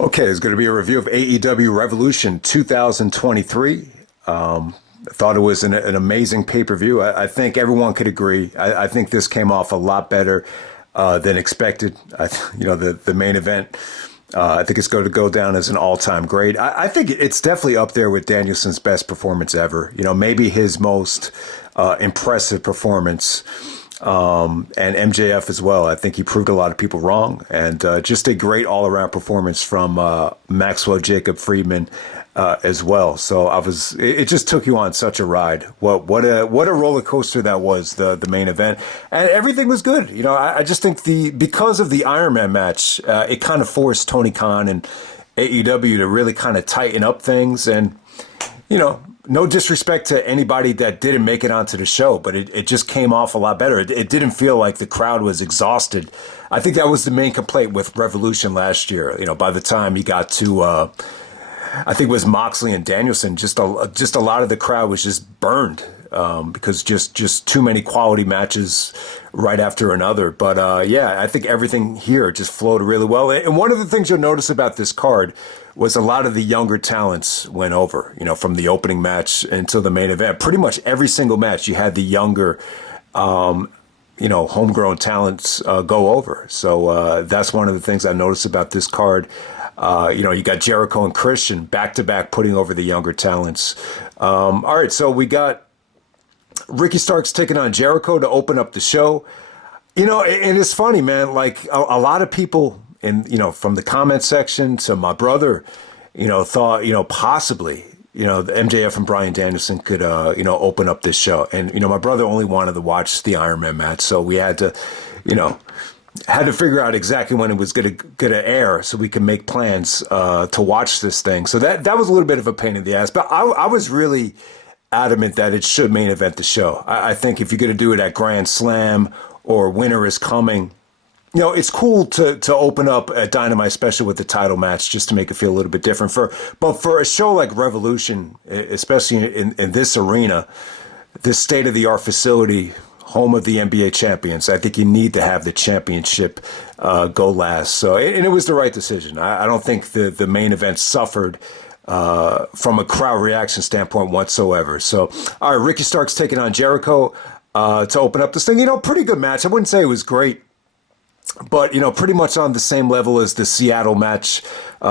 Okay, it's going to be a review of AEW Revolution 2023. I thought it was an amazing pay-per-view. I think everyone could agree. I think this came off a lot better than expected. The main event, I think it's going to go down as an all-time great. I think it's definitely up there with Danielson's best performance ever. Maybe his most impressive performance. And MJF as well. I think he proved a lot of people wrong, and just a great all-around performance from Maxwell Jacob Friedman as well. So it just took you on such a ride. What a roller coaster that was, the main event, and everything was good. I just think because of the Iron Man match, it kind of forced Tony Khan and AEW to really kind of tighten up things, and no disrespect to anybody that didn't make it onto the show, but it just came off a lot better. It didn't feel like the crowd was exhausted. I think that was the main complaint with Revolution last year. By the time you got to, I think it was Moxley and Danielson, just a lot of the crowd was just burned because just too many quality matches right after another. But I think everything here just flowed really well. And one of the things you'll notice about this card was a lot of the younger talents went over, from the opening match until the main event. Pretty much every single match, you had the younger, homegrown talents go over. So that's one of the things I noticed about this card. You got Jericho and Christian back-to-back putting over the younger talents. All right, so we got Ricky Starks taking on Jericho to open up the show. And it's funny, man, like a lot of people, and from the comment section to my brother, thought possibly the MJF and Bryan Danielson could open up this show, and my brother only wanted to watch the Iron Man match, so we had to figure out exactly when it was gonna air so we could make plans to watch this thing. So that was a little bit of a pain in the ass, but I was really adamant that it should main event the show. I think if you're gonna do it at Grand Slam or Winter is Coming, it's cool to open up a Dynamite special with the title match just to make it feel a little bit different. But for a show like Revolution, especially in this arena, this state-of-the-art facility, home of the NBA champions, I think you need to have the championship go last. So, and it was the right decision. I don't think the main event suffered from a crowd reaction standpoint whatsoever. So, all right, Ricky Starks taking on Jericho to open up this thing. Pretty good match. I wouldn't say it was great, but, pretty much on the same level as the Seattle match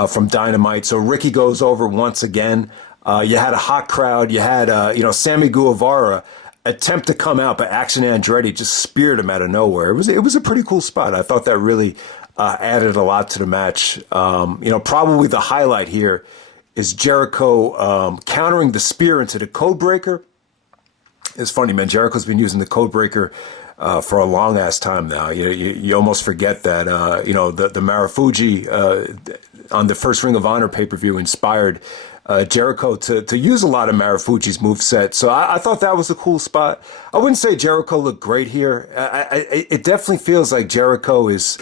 from Dynamite. So Ricky goes over once again. You had a hot crowd. You had, Sammy Guevara attempt to come out, but Action Andretti just speared him out of nowhere. It was a pretty cool spot. I thought that really added a lot to the match. Probably the highlight here is Jericho countering the spear into the Codebreaker. It's funny, man. Jericho's been using the Codebreaker for a long ass time now. You almost forget that the Marufuji on the first Ring of Honor pay-per-view inspired Jericho to use a lot of Marufuji's moveset. So I thought that was a cool spot. I wouldn't say Jericho looked great here. It definitely feels like Jericho is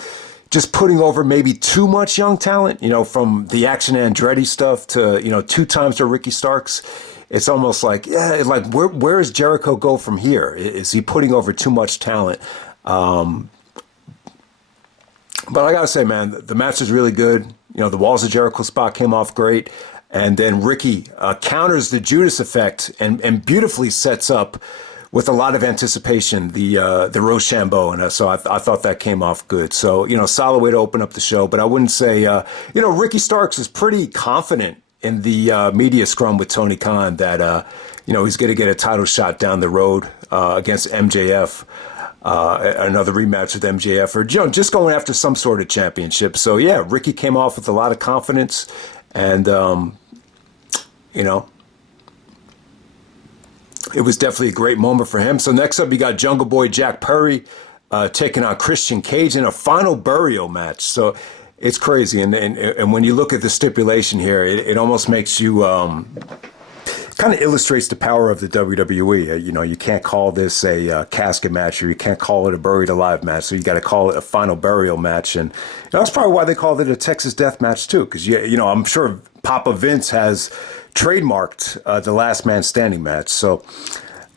just putting over maybe too much young talent, from the Action Andretti stuff to, 2 times to Ricky Starks. It's almost like, where does Jericho go from here? Is he putting over too much talent? But I got to say, man, the match is really good. The Walls of Jericho spot came off great. And then Ricky counters the Judas effect and beautifully sets up, with a lot of anticipation, the Rochambeau. And so I thought that came off good. So, solid way to open up the show. But I wouldn't say, Ricky Starks is pretty confident in the media scrum with Tony Khan that, he's going to get a title shot down the road against MJF, another rematch with MJF, or just going after some sort of championship. So, yeah, Ricky came off with a lot of confidence, and, it was definitely a great moment for him. So next up, you got Jungle Boy Jack Perry taking on Christian Cage in a final burial match. So it's crazy. And when you look at the stipulation here, it almost makes you kind of illustrates the power of the WWE. You can't call this a casket match, or you can't call it a buried alive match. So you got to call it a final burial match. And that's probably why they called it a Texas Death Match too. Because, I'm sure Papa Vince has trademarked the Last Man Standing match. So,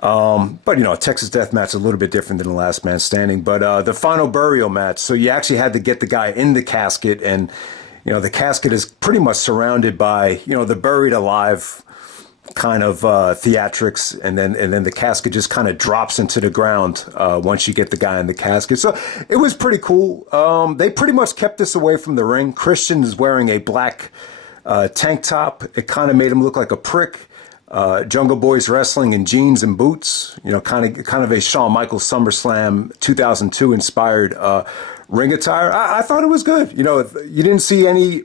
but a Texas Death Match is a little bit different than the Last Man Standing. But the final burial match, so you actually had to get the guy in the casket, and the casket is pretty much surrounded by, the buried alive kind of theatrics, and then the casket just kind of drops into the ground once you get the guy in the casket. So it was pretty cool. They pretty much kept this away from the ring. Christian is wearing a black tank top. It kind of made him look like a prick. Jungle Boy's wrestling in jeans and boots, kind of a Shawn Michaels SummerSlam 2002 inspired ring attire. I thought it was good. You didn't see any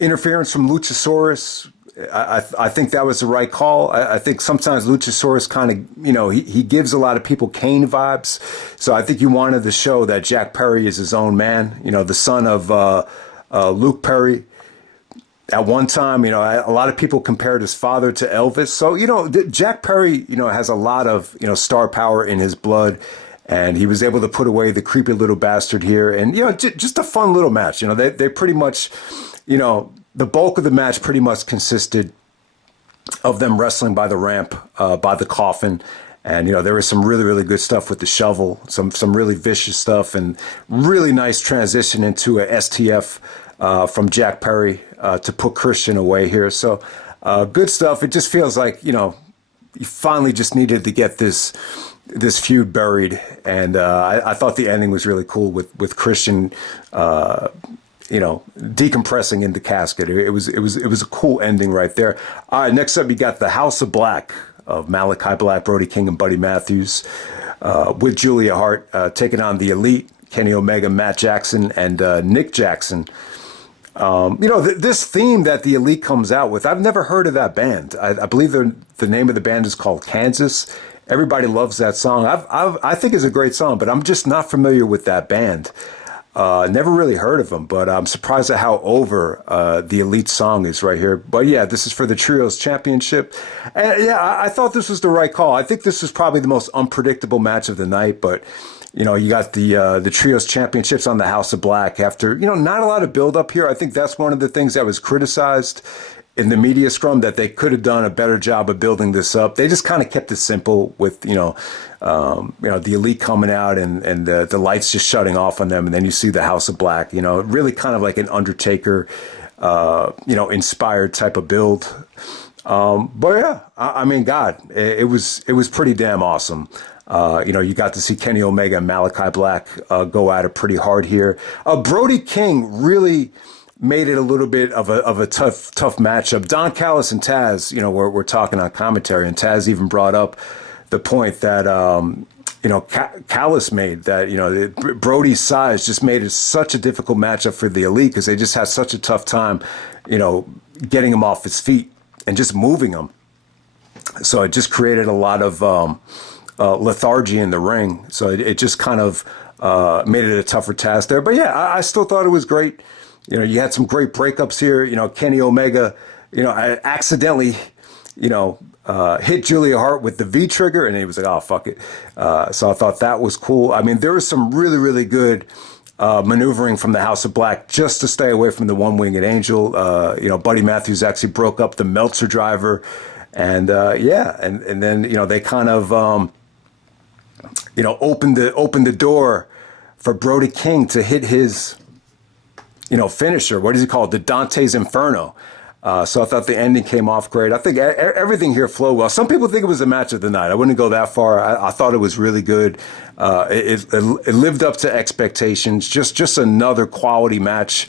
interference from Luchasaurus. I think that was the right call. I think sometimes Luchasaurus kind of, he gives a lot of people Kane vibes. So I think you wanted to show that Jack Perry is his own man, the son of Luke Perry. At one time, a lot of people compared his father to Elvis. So, Jack Perry, has a lot of, star power in his blood. And he was able to put away the creepy little bastard here. And, just a fun little match. They pretty much, the bulk of the match pretty much consisted of them wrestling by the ramp, by the coffin. And, there was some really, really good stuff with the shovel, some really vicious stuff, and really nice transition into a STF from Jack Perry to put Christian away here. So good stuff. It just feels like, you finally just needed to get this feud buried. And I thought the ending was really cool with Christian, decompressing in the casket. It was a cool ending right there. All right, next up you got the House of Black of Malachi Black, Brody King, and Buddy Matthews with Julia Hart taking on the Elite, Kenny Omega, Matt Jackson, and Nick Jackson. This theme that the Elite comes out with, I've never heard of that band. I believe the name of the band is called Kansas. Everybody loves that song. I think it's a great song, but I'm just not familiar with that band. Never really heard of them, but I'm surprised at how over the Elite song is right here. But yeah, this is for the Trios Championship. And yeah, I thought this was the right call. I think this was probably the most unpredictable match of the night, but you got the Trios Championships on the House of Black after, not a lot of build up here. I think that's one of the things that was criticized in the media scrum, that they could have done a better job of building this up. They just kind of kept it simple with, the Elite coming out and the lights just shutting off on them. And then you see the House of Black, really kind of like an Undertaker, inspired type of build. But yeah, I mean, God, it was pretty damn awesome. You got to see Kenny Omega and Malachi Black go at it pretty hard here. Brody King really made it a little bit of a tough matchup. Don Callis and Taz, we're talking on commentary, and Taz even brought up the point that Callis made, that Brody's size just made it such a difficult matchup for the Elite because they just had such a tough time, getting him off his feet and just moving him. So it just created a lot of lethargy in the ring. So it just kind of made it a tougher task there. But yeah, I still thought it was great. You had some great breakups here. Kenny Omega, I accidentally, hit Julia Hart with the V trigger, and he was like, oh, fuck it. So I thought that was cool. I mean, there was some really, really good maneuvering from the House of Black just to stay away from the one-winged angel. Buddy Matthews actually broke up the Meltzer driver. And, and then, they kind of, opened the door for Brody King to hit his finisher. What is he called? The Dante's Inferno. So I thought the ending came off great. I think everything here flowed well. Some people think it was a match of the night. I wouldn't go that far. I thought it was really good. It lived up to expectations. Just another quality match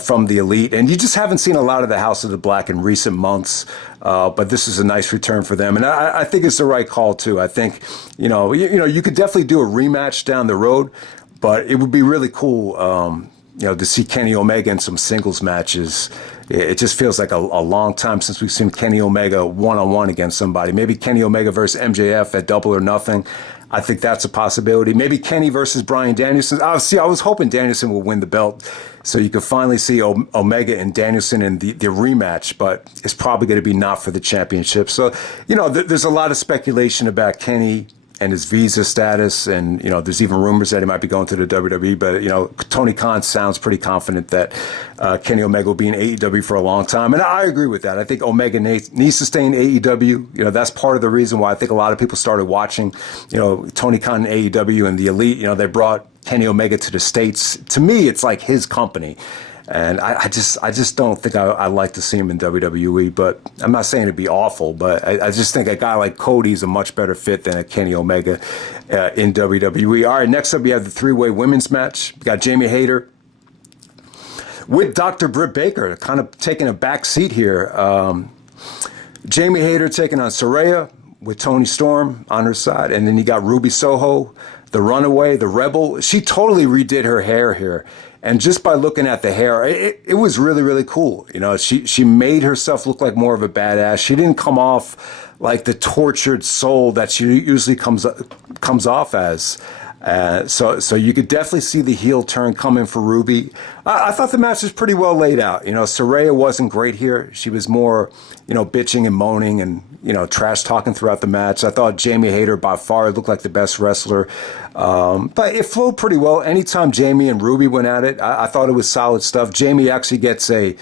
from the Elite. And you just haven't seen a lot of the House of the Black in recent months. But this is a nice return for them. And I think it's the right call, too. I think, you could definitely do a rematch down the road, but it would be really cool, to see Kenny Omega in some singles matches. It just feels like a long time since we've seen Kenny Omega one-on-one against somebody. Maybe Kenny Omega versus MJF at Double or Nothing. I think that's a possibility. Maybe Kenny versus Bryan Danielson. I was hoping Danielson would win the belt so you could finally see Omega and Danielson in the rematch, but it's probably going to be not for the championship. So, there's a lot of speculation about Kenny and his visa status, and there's even rumors that he might be going to the WWE. But Tony Khan sounds pretty confident that Kenny Omega will be in AEW for a long time, and I agree with that. I think Omega needs to stay in AEW. That's part of the reason why I think a lot of people started watching. Tony Khan and AEW and the Elite. They brought Kenny Omega to the States. To me, it's like his company. And I just don't think I like to see him in WWE. But I'm not saying it'd be awful, but I just think a guy like Cody's a much better fit than a Kenny Omega in WWE. All right, next up we have the three-way women's match. We got Jamie Hayter with Dr. Britt Baker, kind of taking a back seat here. Jamie Hayter taking on Saraya with Toni Storm on her side. And then you got Ruby Soho, the Runaway, the Rebel. She totally redid her hair here. And just by looking at the hair, it was really, really cool. You know, she made herself look like more of a badass. She didn't come off like the tortured soul that she usually comes off as. So you could definitely see the heel turn coming for Ruby. I thought the match was pretty well laid out. You know, Saraya wasn't great here. She was more, bitching and moaning and, trash talking throughout the match. I thought Jamie Hayter by far looked like the best wrestler. But it flowed pretty well. Anytime Jamie and Ruby went at it, I thought it was solid stuff. Jamie actually gets a,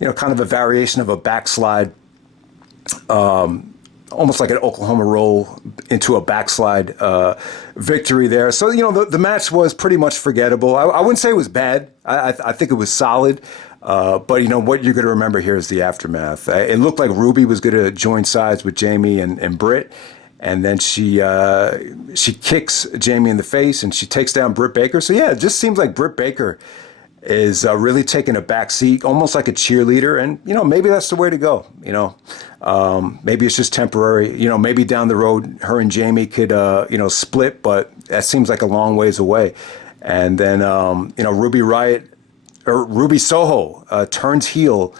kind of a variation of a backslide, almost like an Oklahoma roll into a backslide victory there. So, the match was pretty much forgettable. I wouldn't say it was bad. I think it was solid. But, what you're going to remember here is the aftermath. It looked like Ruby was going to join sides with Jamie and Britt. And then she kicks Jamie in the face and she takes down Britt Baker. So, yeah, it just seems like Britt Baker is really taking a back seat, almost like a cheerleader. And, maybe that's the way to go, maybe it's just temporary, maybe down the road, her and Jamie could, split, but that seems like a long ways away. And then, Ruby Soho turns heel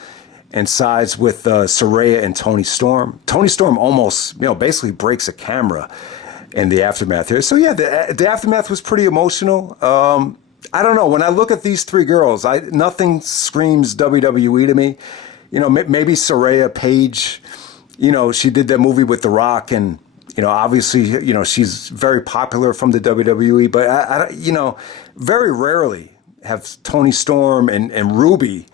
and sides with Saraya and Toni Storm. Toni Storm almost, basically breaks a camera in the aftermath here. So, yeah, the aftermath was pretty emotional. I don't know. When I look at these three girls, nothing screams WWE to me. Maybe Saraya, Paige, she did that movie with The Rock and, obviously, she's very popular from the WWE, but I very rarely have Toni Storm and Ruby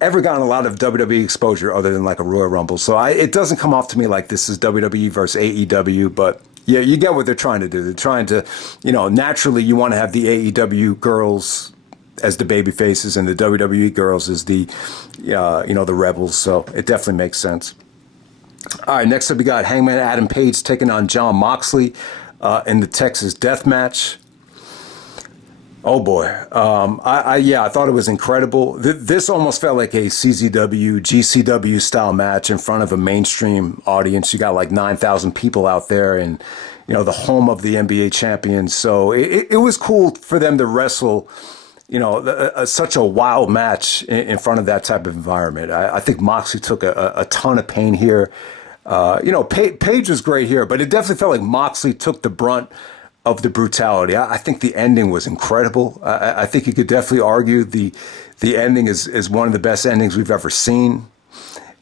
ever gotten a lot of WWE exposure other than like a Royal Rumble. So it doesn't come off to me like this is WWE versus AEW, but yeah, you get what they're trying to do. They're trying to, naturally you want to have the AEW girls as the baby faces and the WWE girls as the, the rebels. So it definitely makes sense. All right, next up we got Hangman Adam Page taking on Jon Moxley in the Texas Death Match. Oh boy, I thought it was incredible. This almost felt like a CZW, GCW style match in front of a mainstream audience. You got like 9,000 people out there, and the home of the NBA champions. So it was cool for them to wrestle, such a wild match in front of that type of environment. I think Moxley took a ton of pain here. Paige was great here, but it definitely felt like Moxley took the brunt of the brutality. I think the ending was incredible. I think you could definitely argue the ending is one of the best endings we've ever seen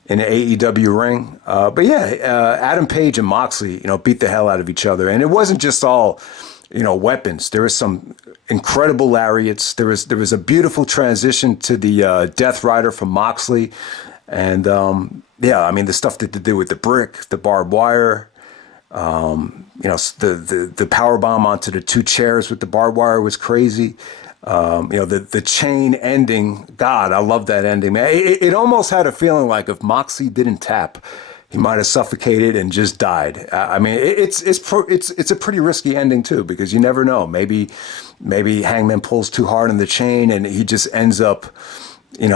in an AEW ring. But yeah, Adam Page and Moxley, beat the hell out of each other. And it wasn't just all, weapons. There was some incredible lariats. There was a beautiful transition to the Death Rider from Moxley. And the stuff that they did with the brick, the barbed wire, the power bomb onto the two chairs with the barbed wire was crazy. The chain ending. God, I love that ending, man. It almost had a feeling like if Moxley didn't tap, he might have suffocated and just died. It's a pretty risky ending too, because you never know. Maybe Hangman pulls too hard on the chain and he just ends up. You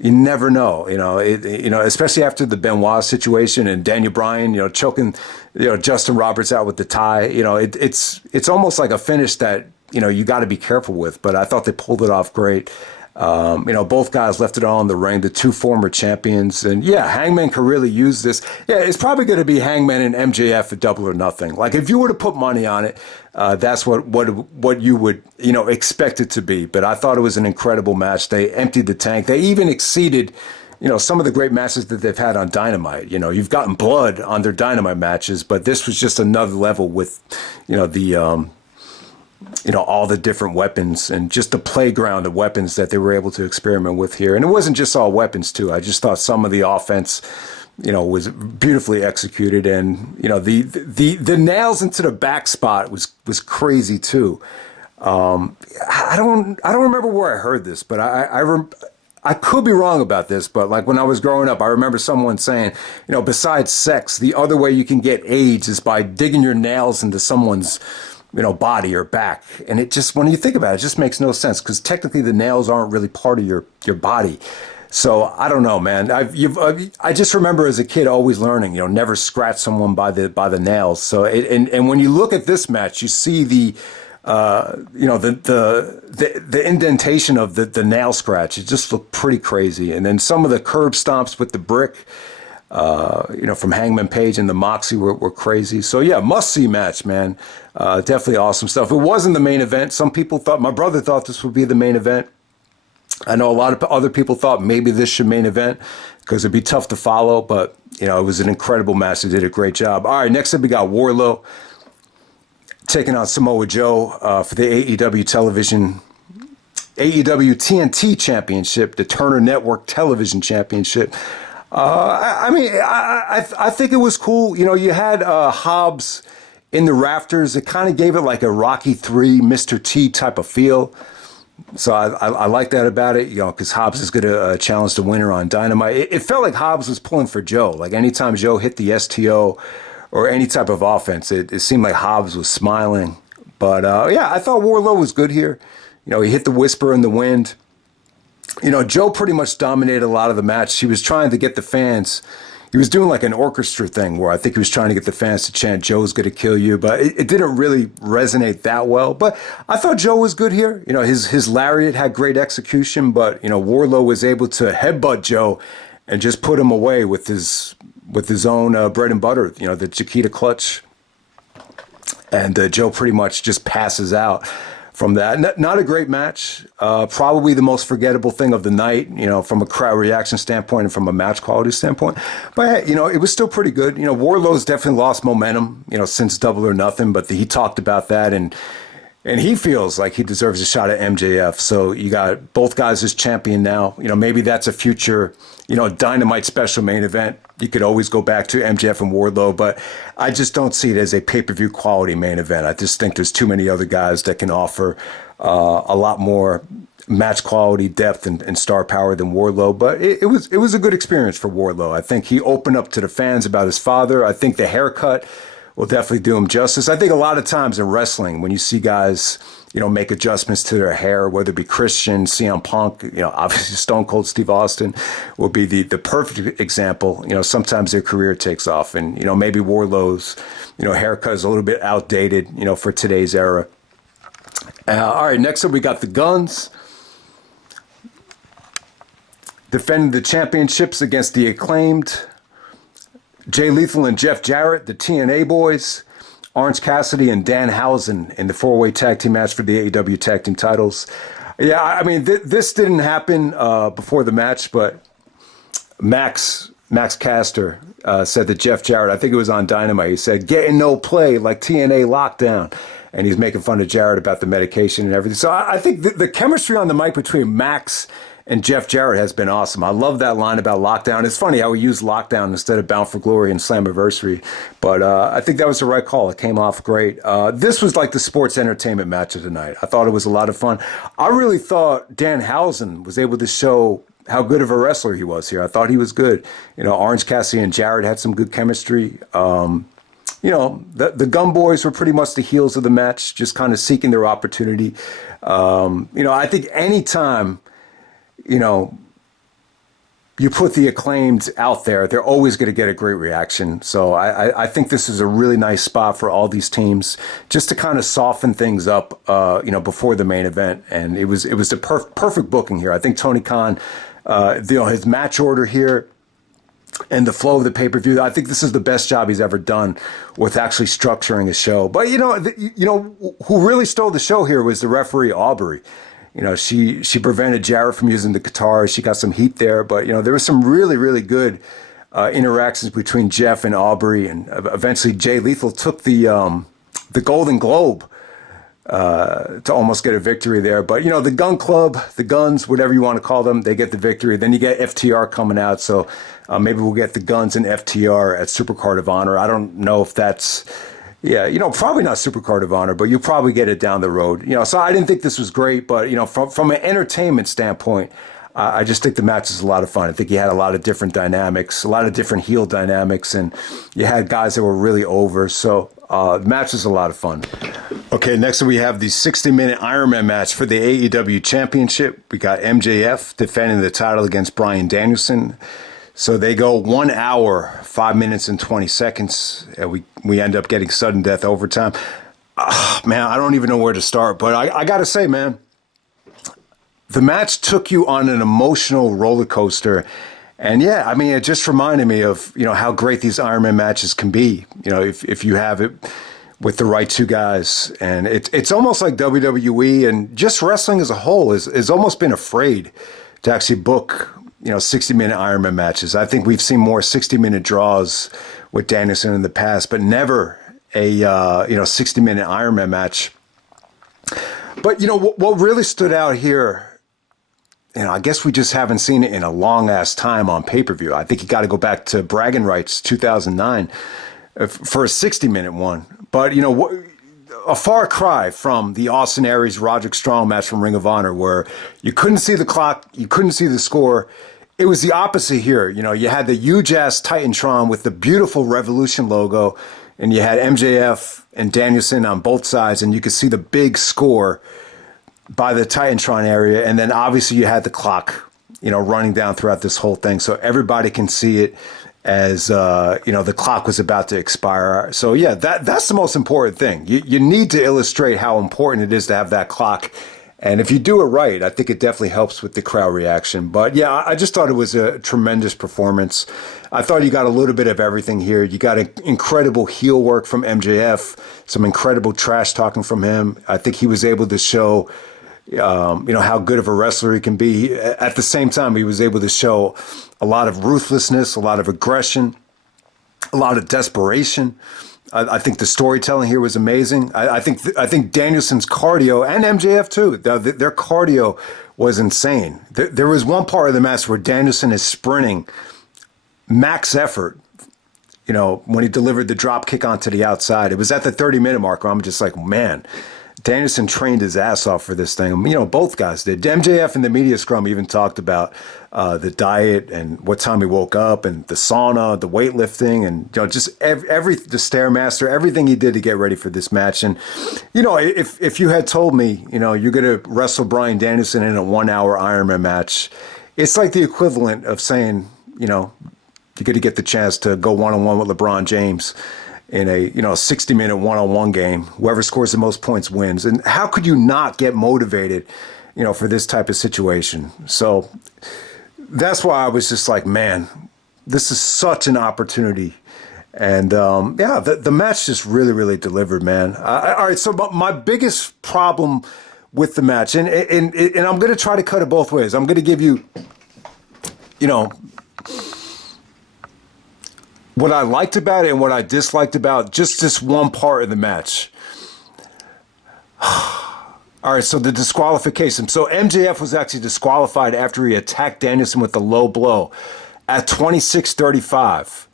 never know, especially after the Benoit situation and Daniel Bryan, choking, Justin Roberts out with the tie, it's almost like a finish that, you got to be careful with, but I thought they pulled it off great. Both guys left it all in the ring, the two former champions. And yeah, Hangman could really use this. Yeah, it's probably going to be Hangman and MJF at Double or Nothing. Like if you were to put money on it, that's what you would, expect it to be. But I thought it was an incredible match. They emptied the tank. They even exceeded, some of the great matches that they've had on Dynamite. You've gotten blood on their Dynamite matches, but this was just another level with, all the different weapons and just the playground of weapons that they were able to experiment with here. And it wasn't just all weapons too. I just thought some of the offense, was beautifully executed. And, the nails into the back spot was crazy too. I don't remember where I heard this, but I could be wrong about this, but like when I was growing up, I remember someone saying, besides sex, the other way you can get AIDS is by digging your nails into someone's, body or back. And it just, when you think about it, it just makes no sense because technically the nails aren't really part of your body. So I don't know, man. I just remember as a kid always learning, never scratch someone by the nails. So and when you look at this match, you see the indentation of the nail scratch. It just looked pretty crazy. And then some of the curb stomps with the brick, from Hangman Page and the Moxley were crazy. So yeah, must see match, man. Definitely awesome stuff. It wasn't the main event. Some people thought, my brother thought this would be the main event. I know a lot of other people thought maybe this should main event because it'd be tough to follow, but it was an incredible match. They did a great job. All right, next up we got Wardlow taking on Samoa Joe for the AEW TNT Championship, the Turner Network Television Championship. I think it was cool. You had Hobbs in the rafters. It kind of gave it like a Rocky III, Mr. T type of feel. So I like that about it, because Hobbs is going to challenge the winner on Dynamite. It felt like Hobbs was pulling for Joe. Like anytime Joe hit the STO or any type of offense, it seemed like Hobbs was smiling. But I thought Wardlow was good here. He hit the whisper in the wind. Joe pretty much dominated a lot of the match. He was trying to get the fans. He was doing like an orchestra thing where I think he was trying to get the fans to chant, "Joe's going to kill you," but it didn't really resonate that well. But I thought Joe was good here. His lariat had great execution, but, Wardlow was able to headbutt Joe and just put him away with his own bread and butter, the Chiquita clutch. And Joe pretty much just passes out from that. Not a great match. Probably the most forgettable thing of the night, from a crowd reaction standpoint and from a match quality standpoint. But, it was still pretty good. Wardlow's definitely lost momentum, since Double or Nothing, but he talked about that and he feels like he deserves a shot at MJF. So you got both guys as champion now. Maybe that's a future, Dynamite special main event. You could always go back to MJF and Wardlow, but I just don't see it as a pay-per-view quality main event. I just think there's too many other guys that can offer a lot more match quality, depth, and star power than Wardlow. But it was a good experience for Wardlow. I think he opened up to the fans about his father. I think the haircut will definitely do him justice. I think a lot of times in wrestling, when you see guys, make adjustments to their hair, whether it be Christian, CM Punk, obviously Stone Cold Steve Austin will be the perfect example. Sometimes their career takes off, and maybe Wardlow's haircut is a little bit outdated, for today's era. All right, next up we got the Guns defending the championships against the Acclaimed. Jay Lethal and Jeff Jarrett, the TNA boys. Orange Cassidy and Danhausen in the four-way tag team match for the AEW tag team titles. Yeah, I mean, this didn't happen before the match, but Max Caster said that Jeff Jarrett, I think it was on Dynamite, he said, "Getting no play like TNA lockdown." And he's making fun of Jarrett about the medication and everything. So I think the chemistry on the mic between Max and Jeff Jarrett has been awesome. I love that line about lockdown. It's funny how we use lockdown instead of Bound for Glory and Slammiversary. But I think that was the right call. It came off great. This was like the sports entertainment match of the night. I thought it was a lot of fun. I really thought Danhausen was able to show how good of a wrestler he was here. I thought he was good. Orange Cassidy and Jarrett had some good chemistry. The Gun Boys were pretty much the heels of the match, just kind of seeking their opportunity. I think anytime you put the Acclaimed out there, they're always going to get a great reaction. So I think this is a really nice spot for all these teams just to kind of soften things up, before the main event. And it was the perfect booking here. I think Tony Khan, his match order here and the flow of the pay-per-view, I think this is the best job he's ever done with actually structuring a show. But, who really stole the show here was the referee, Aubrey. She prevented Jarrett from using the guitar. She got some heat there, but there was some really, really good interactions between Jeff and Aubrey, and eventually Jay Lethal took the Golden Globe to almost get a victory there. But the Gun Club, the Guns, whatever you want to call them, they get the victory. Then you get FTR coming out, so maybe we'll get the Guns and FTR at Supercard of Honor. I don't know if that's. Yeah, probably not Supercard of Honor, but you'll probably get it down the road. So I didn't think this was great, but, from an entertainment standpoint, I just think the match is a lot of fun. I think you had a lot of different dynamics, a lot of different heel dynamics, and you had guys that were really over. So the match was a lot of fun. Okay, next we have the 60-minute Iron Man match for the AEW Championship. We got MJF defending the title against Bryan Danielson. So they go 1 hour, 5 minutes, and 20 seconds. And we end up getting sudden death overtime. Man, I don't even know where to start. But I got to say, man, the match took you on an emotional roller coaster. And yeah, I mean, it just reminded me of, how great these Iron Man matches can be, if you have it with the right two guys. And it's almost like WWE and just wrestling as a whole is almost been afraid to actually book, 60-minute Iron Man matches. I think we've seen more 60-minute draws with Danielson in the past, but never a 60-minute Iron Man match. But, what really stood out here, I guess we just haven't seen it in a long-ass time on pay-per-view. I think you got to go back to Bragging Rights 2009 for a 60-minute one. But, a far cry from the Austin Aries Roderick Strong match from Ring of Honor, where you couldn't see the clock, you couldn't see the score. It was the opposite here. You had the huge-ass Titantron with the beautiful Revolution logo, and you had MJF and Danielson on both sides, and you could see the big score by the Titantron area. And then obviously you had the clock, running down throughout this whole thing. So everybody can see it as, the clock was about to expire. So yeah, that's the most important thing. You need to illustrate how important it is to have that clock. And if you do it right, I think it definitely helps with the crowd reaction. But yeah, I just thought it was a tremendous performance. I thought you got a little bit of everything here. You got incredible heel work from MJF, some incredible trash talking from him. I think he was able to show, how good of a wrestler he can be. At the same time, he was able to show a lot of ruthlessness, a lot of aggression, a lot of desperation. I think the storytelling here was amazing. I think Danielson's cardio, and MJF too, their cardio was insane. There was one part of the match where Danielson is sprinting max effort, when he delivered the drop kick onto the outside. It was at the 30-minute mark where I'm just like, man, Danielson trained his ass off for this thing. Both guys did. MJF in the media scrum even talked about the diet and what time he woke up and the sauna, the weightlifting, and just the Stairmaster, everything he did to get ready for this match. And if you had told me, you're going to wrestle Bryan Danielson in a 1 hour Iron Man match, it's like the equivalent of saying, you're going to get the chance to go one-on-one with LeBron James in a 60-minute one-on-one game. Whoever scores the most points wins. And how could you not get motivated, for this type of situation? So that's why I was just like, man, this is such an opportunity. And the match just really, really delivered, man. All right, so my biggest problem with the match, and I'm going to try to cut it both ways. I'm going to give you, what I liked about it and what I disliked about just this one part of the match. All right, so the disqualification. So MJF was actually disqualified after he attacked Danielson with the low blow at 26:35.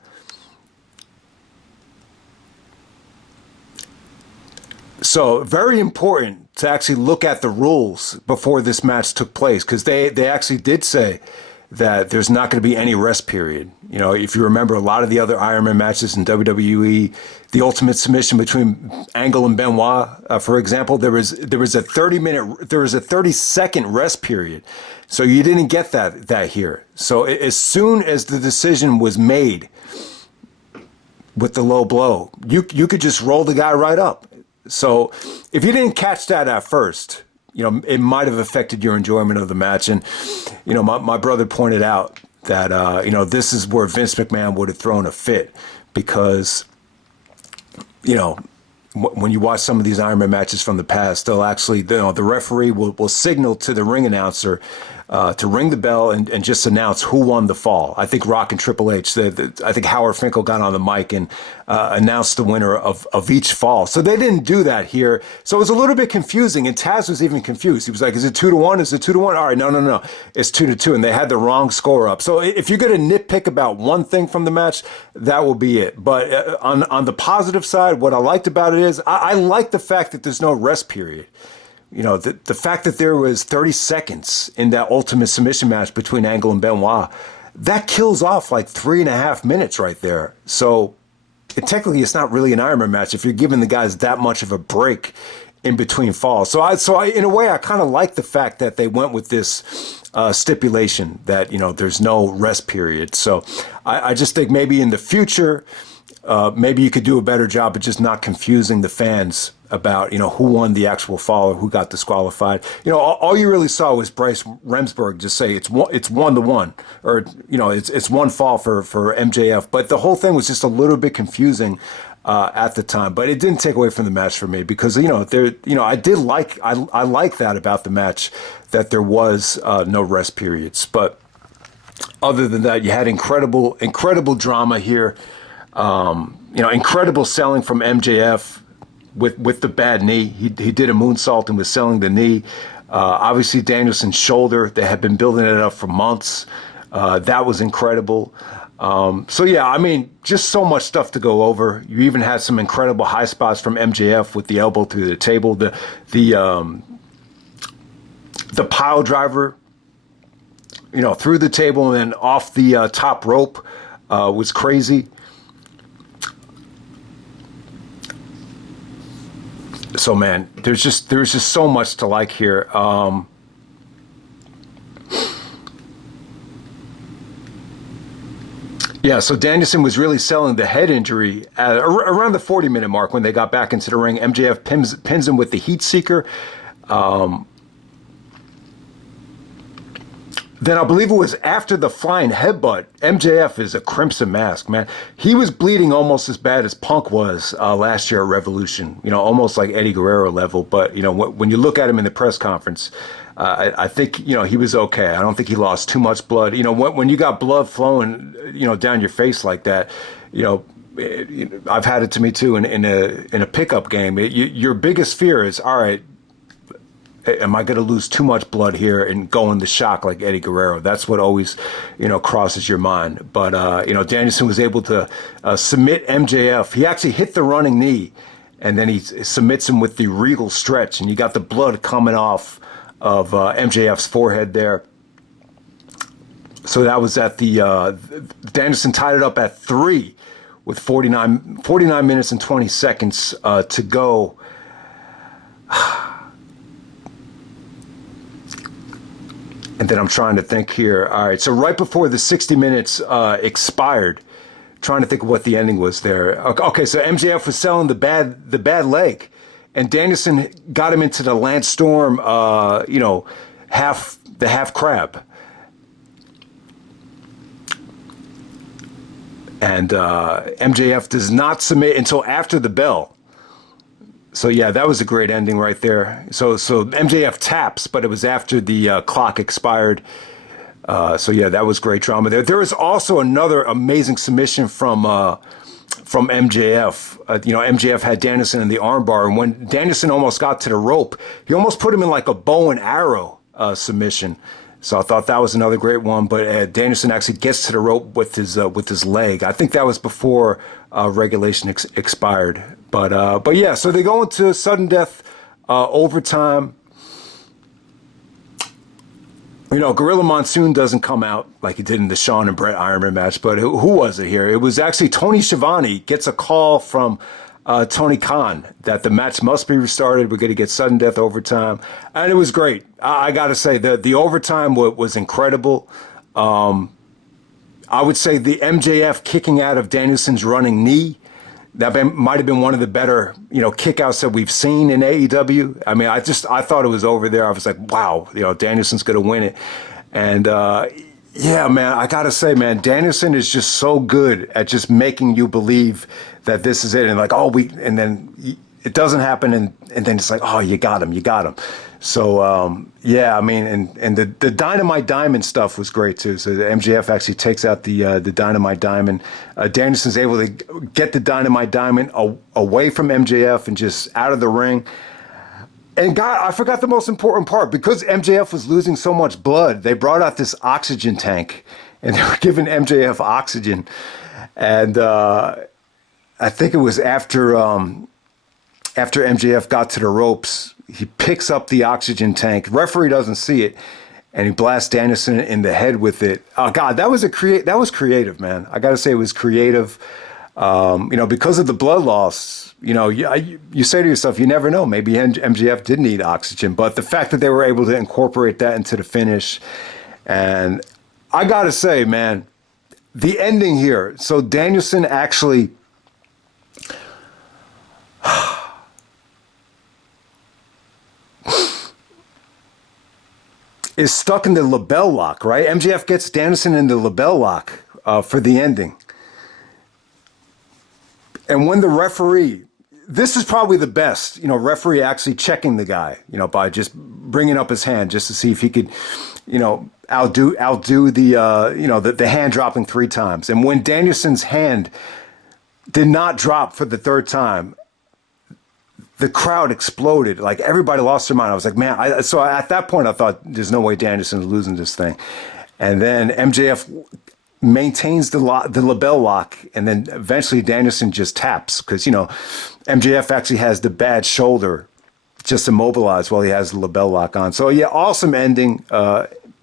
So very important to actually look at the rules before this match took place, because they actually did say that there's not going to be any rest period. If you remember a lot of the other Iron Man matches in WWE, the ultimate submission between Angle and Benoit, for example, there was a 30-second rest period. So you didn't get that here. So as soon as the decision was made with the low blow, you could just roll the guy right up. So if you didn't catch that at first, it might have affected your enjoyment of the match. And, my brother pointed out that, this is where Vince McMahon would have thrown a fit, because, when you watch some of these Iron Man matches from the past, they'll actually, the referee will signal to the ring announcer to ring the bell and just announce who won the fall. I think Rock and Triple H, I think Howard Finkel got on the mic and announced the winner of each fall. So they didn't do that here. So it was a little bit confusing, and Taz was even confused. He was like, is it 2-1? Is it 2-1? All right, no. It's 2-2, and they had the wrong score up. So if you're going to nitpick about one thing from the match, that will be it. But on the positive side, what I liked about it is I like the fact that there's no rest period. The fact that there was 30 seconds in that ultimate submission match between Angle and Benoit, that kills off like 3.5 minutes right there. So technically, it's not really an Iron Man match if you're giving the guys that much of a break in between falls. So in a way, I kind of like the fact that they went with this stipulation that, there's no rest period. So I just think maybe in the future, maybe you could do a better job of just not confusing the fans about, who won the actual fall or who got disqualified. All you really saw was Bryce Remsburg just say it's 1-1, or, it's one fall for MJF. But the whole thing was just a little bit confusing at the time, but it didn't take away from the match for me because I like that about the match, that there was no rest periods. But other than that, you had incredible drama here. Incredible selling from MJF with the bad knee. He did a moonsault and was selling the knee. Obviously, Danielson's shoulder, they had been building it up for months. That was incredible. Just so much stuff to go over. You even had some incredible high spots from MJF with the elbow through the table. The pile driver, through the table and then off the top rope was crazy. So man, there's just so much to like here. So Danielson was really selling the head injury at around the 40-minute mark when they got back into the ring. MJF pins him with the heat seeker. Then I believe it was after the flying headbutt. MJF is a crimson mask, man. He was bleeding almost as bad as Punk was last year at Revolution, almost like Eddie Guerrero level. But, when you look at him in the press conference, I think, he was okay. I don't think he lost too much blood. When you got blood flowing, down your face like that, I've had it to me too in a pickup game. Your biggest fear is, all right, am I going to lose too much blood here and go into shock like Eddie Guerrero? That's what always, crosses your mind. But, Danielson was able to submit MJF. He actually hit the running knee, and then he submits him with the regal stretch, and you got the blood coming off of MJF's forehead there. So that was at the Danielson tied it up at 3 with 49 minutes and 20 seconds to go. And then I'm trying to think here. All right, so right before the 60 minutes expired, trying to think of what the ending was there. Okay, so MJF was selling the bad leg, and Danielson got him into the Lance Storm, half crab. And MJF does not submit until after the bell. So yeah, that was a great ending right there. So MJF taps, but it was after the clock expired. So yeah, that was great drama there. There was also another amazing submission from MJF. MJF had Danielson in the armbar, and when Danielson almost got to the rope, he almost put him in like a bow and arrow submission. So I thought that was another great one. But Danielson actually gets to the rope with his leg. I think that was before regulation expired. But yeah, so they go into sudden death overtime. Gorilla Monsoon doesn't come out like he did in the Shawn and Bret Ironman match, but who was it here? It was actually Tony Schiavone gets a call from Tony Khan that the match must be restarted. We're going to get sudden death overtime. And it was great. I got to say, the overtime was incredible. I would say the MJF kicking out of Danielson's running knee, that might have been one of the better, kickouts that we've seen in AEW. I mean, I thought it was over there. I was like, wow, Danielson's going to win it. And, yeah, man, I got to say, man, Danielson is just so good at just making you believe that this is it. And like, and then it doesn't happen. And then it's like, oh, you got him. So, yeah, I mean, and the Dynamite Diamond stuff was great too. So the MJF actually takes out the Dynamite Diamond. Danielson's able to get the Dynamite Diamond away from MJF and just out of the ring. And God, I forgot the most important part. Because MJF was losing so much blood, they brought out this oxygen tank, and they were giving MJF oxygen. And I think it was after MJF got to the ropes, He picks up the oxygen tank. Referee doesn't see it, and he blasts Danielson in the head with it. Oh God, that was creative, man. I got to say, it was creative. Because of the blood loss, you say to yourself, you never know. Maybe MJF did need oxygen, but the fact that they were able to incorporate that into the finish, and I got to say, man, the ending here. So Danielson actually is stuck in the label lock, right? MJF gets Danielson in the label lock for the ending. And when the referee, this is probably the best, referee actually checking the guy, by just bringing up his hand just to see if he could, outdo the hand dropping 3 times. And when Danielson's hand did not drop for the 3rd time, the crowd exploded. Like, everybody lost their mind. I was like, man, so at that point I thought there's no way Danielson's losing this thing. And then MJF maintains the label lock, and then eventually Danielson just taps because, MJF actually has the bad shoulder just immobilized while he has the label lock on. So, yeah, awesome ending.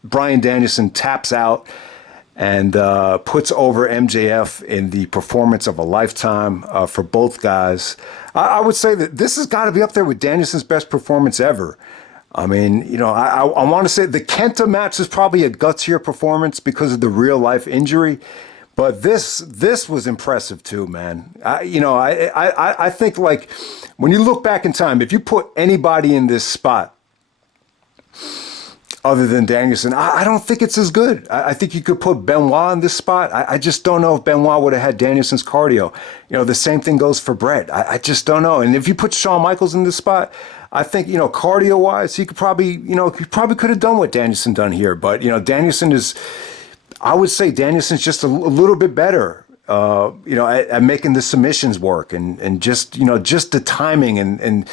Bryan Danielson taps out and puts over MJF in the performance of a lifetime for both guys. I would say that this has got to be up there with Danielson's best performance ever. I mean, I want to say the Kenta match is probably a gutsier performance because of the real life injury, but this was impressive too, man. I think, like, when you look back in time, if you put anybody in this spot other than Danielson, I don't think it's as good. I think you could put Benoit in this spot. I just don't know if Benoit would have had Danielson's cardio. The same thing goes for Brett. I just don't know. And if you put Shawn Michaels in this spot, I think, cardio-wise, he could probably, could have done what Danielson done here. But, Danielson is, I would say Danielson's just a little bit better, at making the submissions work and just the timing and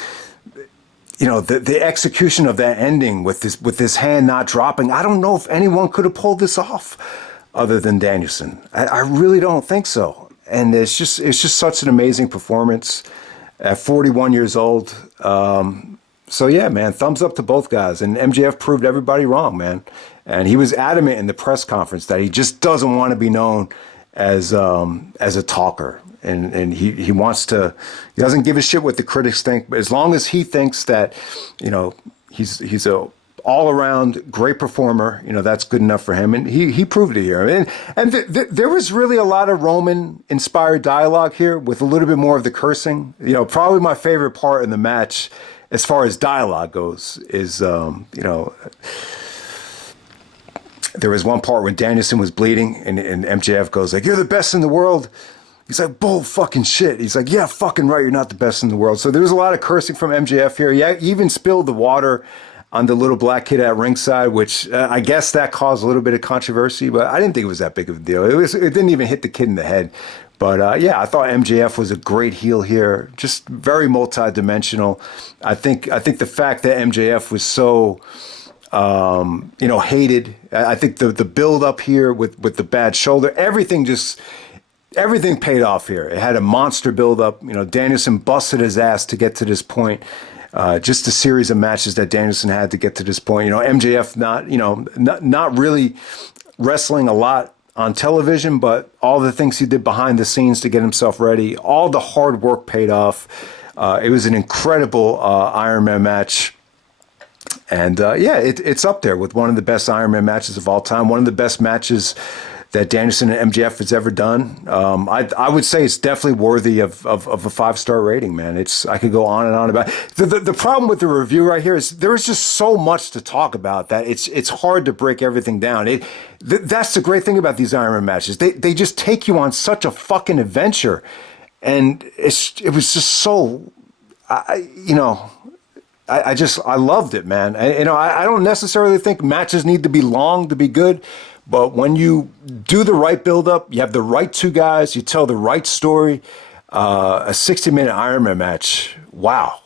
the execution of that ending with this hand not dropping. I don't know if anyone could have pulled this off other than Danielson. I really don't think so. And it's just such an amazing performance at 41 years old. So yeah, man, thumbs up to both guys. And MJF proved everybody wrong, man. And he was adamant in the press conference that he just doesn't want to be known as a talker. And he wants to, he doesn't give a shit what the critics think, but as long as he thinks that, he's a all-around great performer, that's good enough for him. And he proved it here. And there was really a lot of Roman-inspired dialogue here with a little bit more of the cursing. Probably my favorite part in the match, as far as dialogue goes, is, there was one part when Danielson was bleeding and MJF goes like, "You're the best in the world." He's like, "Bull fucking shit." He's like, "Yeah, fucking right. You're not the best in the world." So there's a lot of cursing from MJF here. Yeah, he even spilled the water on the little black kid at ringside, which I guess that caused a little bit of controversy, but I didn't think it was that big of a deal. It didn't even hit the kid in the head. But yeah, I thought MJF was a great heel here, just very multi-dimensional. I think the fact that MJF was so hated, I think the build up here with the bad shoulder, everything paid off here. It had a monster build up. Danielson busted his ass to get to this point. Just a series of matches that Danielson had to get to this point. MJF not really wrestling a lot on television, but all the things he did behind the scenes to get himself ready, all the hard work paid off. It was an incredible Iron Man match. And it's up there with one of the best Iron Man matches of all time, one of the best matches that Danielson and MJF has ever done. I would say it's definitely worthy of a 5-star rating, man. I could go on and on about it. The problem with the review right here is there is just so much to talk about that it's hard to break everything down. That's the great thing about these Iron Man matches. They just take you on such a fucking adventure, and it was just so, I loved it, man. I don't necessarily think matches need to be long to be good. But when you do the right build-up, you have the right 2 guys, you tell the right story, a 60-minute Iron Man match, wow.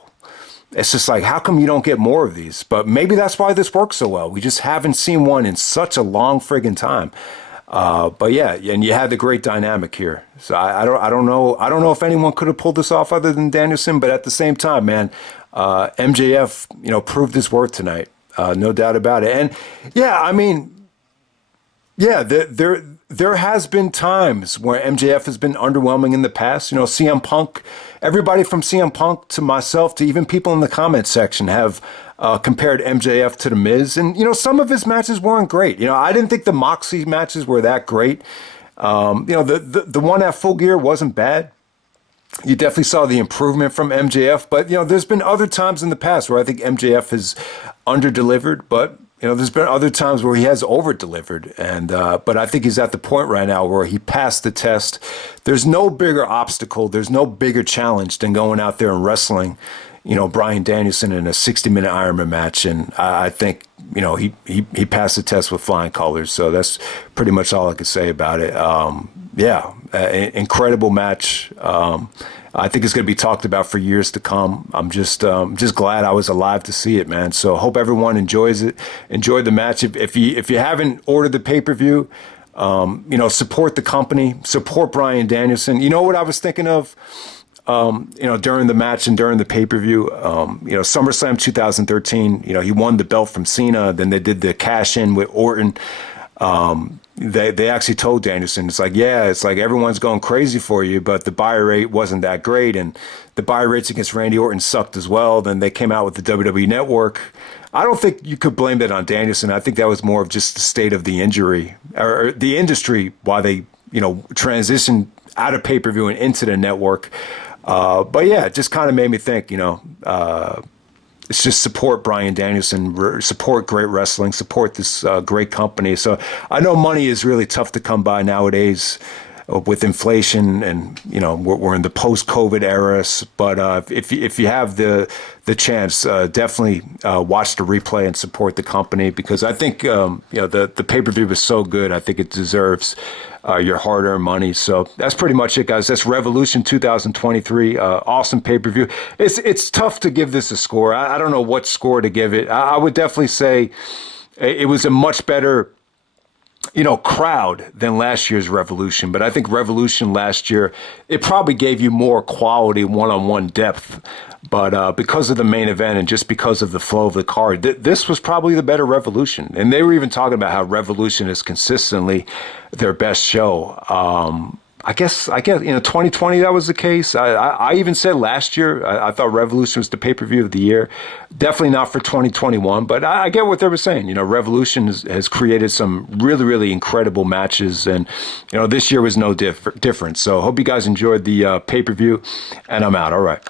It's just like, how come you don't get more of these? But maybe that's why this works so well. We just haven't seen one in such a long friggin' time. But yeah, and you had the great dynamic here. So I don't know if anyone could have pulled this off other than Danielson, but at the same time, man, MJF, proved his worth tonight. No doubt about it. And yeah, I mean, yeah, there has been times where MJF has been underwhelming in the past. CM Punk, everybody from CM Punk to myself to even people in the comment section have compared MJF to The Miz. And, some of his matches weren't great. I didn't think the Moxley matches were that great. The one at Full Gear wasn't bad. You definitely saw the improvement from MJF, but there's been other times in the past where I think MJF has underdelivered, but there's been other times where he has over-delivered, and but I think he's at the point right now where he passed the test. There's no bigger obstacle, there's no bigger challenge than going out there and wrestling, Bryan Danielson in a 60-minute Ironman match, and I think he passed the test with flying colors. So that's pretty much all I could say about it. Incredible match. I think it's going to be talked about for years to come. I'm just glad I was alive to see it, man. So hope everyone enjoys it. Enjoyed the match. If you haven't ordered the pay-per-view, support the company, support Bryan Danielson. You know what I was thinking of? During the match and during the pay-per-view, SummerSlam 2013, he won the belt from Cena. Then they did the cash-in with Orton. They actually told Danielson, it's like everyone's going crazy for you, but the buy rate wasn't that great, and the buy rates against Randy Orton sucked as well. Then they came out with the WWE Network. I don't think you could blame that on Danielson. I think that was more of just the state of the injury or the industry, why they transitioned out of pay-per-view and into the network. But yeah, it just kind of made me think, it's just support Bryan Danielson, support great wrestling, support this great company. So I know money is really tough to come by nowadays with inflation, and we're in the post-COVID era. But if you have the chance, definitely watch the replay and support the company, because I think the pay-per-view was so good. I think it deserves your hard-earned money. So that's pretty much it, guys. That's Revolution 2023. Awesome pay-per-view. It's tough to give this a score. I don't know what score to give it. I would definitely say it was a much better crowd than last year's Revolution. But I think Revolution last year, it probably gave you more quality one-on-one depth. But because of the main event and just because of the flow of the card, this was probably the better Revolution. And they were even talking about how Revolution is consistently their best show. I guess 2020 that was the case. I even said last year I thought Revolution was the pay-per-view of the year. Definitely not for 2021, but I get what they were saying. Revolution has created some really, really incredible matches, and this year was no different. So hope you guys enjoyed the pay-per-view, and I'm out. All right.